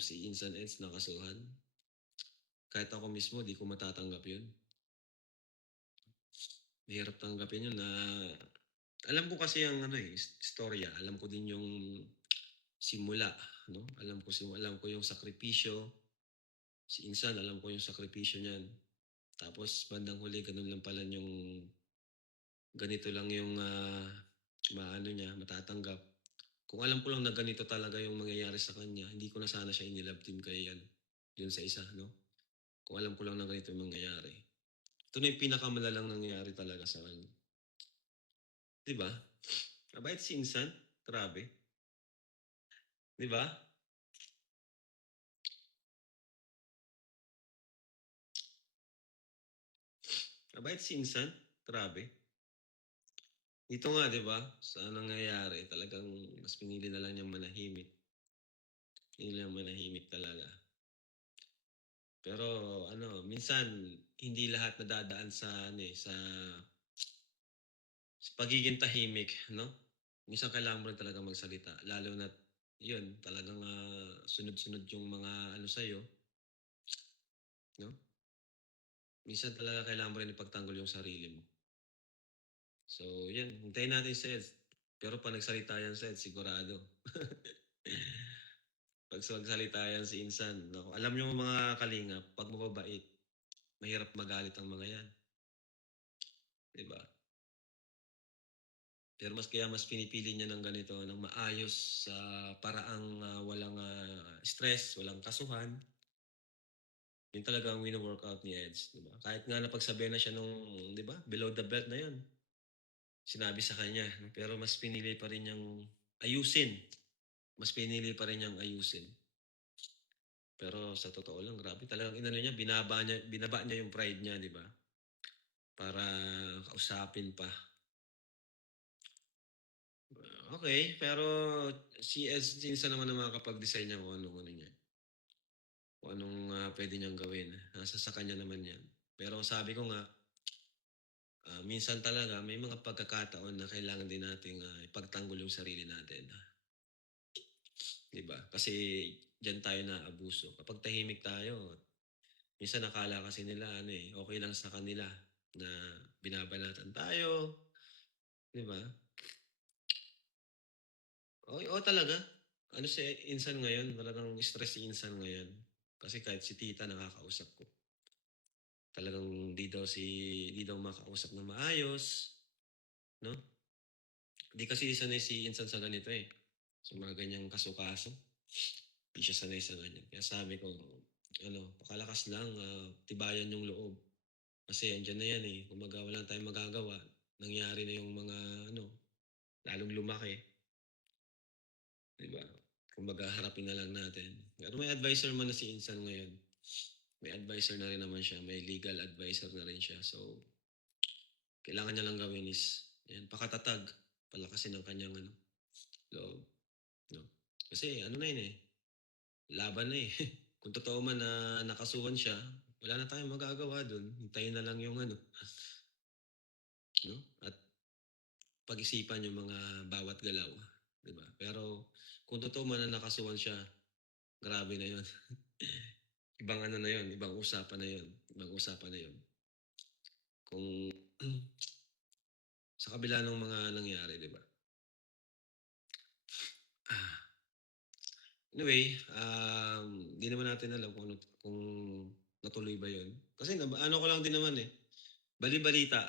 si Insan Eds nakasuhan. Kahit ako mismo, di ko matatanggap yun. Mahirap tanggapin yun na alam ko kasi ang istorya. Alam ko din yung simula, no? Alam ko yung sakripisyo. Si Insan, alam ko yung sakripisyo niyan. Tapos bandang huli, ganito lang yung maano niya, matatanggap. Kung alam ko lang na ganito talaga yung mangyayari sa kanya, hindi ko na sana siya inilove team kay yan. Yun sa isa, no? Kung alam ko lang na ganito yung mangyayari. Ito na yung pinakamalalang nangyayari talaga sa kanya. Di ba? Mabait si Insan. Grabe. Di ba? Mabait si Insan. Grabe. Dito nga, di ba? Sa nangyayari, talagang mas pinili na lang niyang manahimik. Pinili lang manahimik talaga. Pero minsan hindi lahat nadadaan sa pagiging tahimik, no? Minsan kailangan mo rin talaga magsalita, lalo na yun, talagang sunod-sunod yung mga sa'yo, no? Minsan talaga kailangan mo rin ipagtanggol yung sarili mo. So, yan, hintayin natin si Eds. Pero pag nagsalita yan si Eds, sigurado. Pag magsalita yan si Insan, no? Alam niyo mga kalingap, pag mababait, mahirap magalit ang mga yan. Diba? Pero mas pinipili niya ng ganito, ng maayos sa paraang walang stress, walang kasuhan. Yun talaga ang wino-workout ni Eds, di ba? Kahit nga napagsabihan na siya nung, di ba, below the belt na yun. Sinabi sa kanya, no? Pero mas pinili pa rin niyang ayusin. Mas pinili pa rin niyang ayusin. Pero sa totoo lang, grabe talagang niya, binaba niya yung pride niya, di ba? Para kausapin pa. Okay, pero si Eds, sinsa naman ang makakapag-design niya kung anong pwede niyang gawin. Nasa sa kanya naman yan. Pero sabi ko nga, minsan talaga may mga pagkakataon na kailangan din nating ipagtanggol yung sarili natin. Diba? Kasi diyan tayo naabuso. Kapag tahimik tayo, minsan nakala kasi nila okay lang sa kanila na binabanatan tayo. Diba? Oo talaga. Si Insan ngayon, talagang stress si Insan ngayon. Kasi kahit si tita nakakausap ko. Talagang di daw makausap ng maayos, no? Di kasi sanay si Insan sa ganito eh. Sa mga ganyang kaso-kaso. Di siya sanay sa ganyan. Kaya sabi ko, pakalakas lang, tibayan yung loob. Kasi andyan na yan eh. Kumbaga wala tayong magagawa. Nangyari na yung mga, lalong lumaki. Diba? Kumbaga harapin na lang natin. Pero may advisor man na si Insan ngayon. May advisor na rin naman siya. May legal advisor na rin siya. So, kailangan niya lang gawin is, pakatatag. Palakasin ang kanyang loob. No? Kasi na yun eh. Laban na eh. Kung totoo man na nakasuhan siya, wala na tayong magagawa doon. Hintayin na lang yung no? At pag-isipan yung mga bawat galaw. Diba? Pero kung totoo man na nakasuhan siya, grabe na yun. Ibang na yun, ibang usapan na yun. Ibang usapan na yun. Kung sa kabila ng mga nangyari, di ba? Anyway, di naman natin alam kung natuloy ba yun. Kasi ko lang din naman eh. Bali-balita.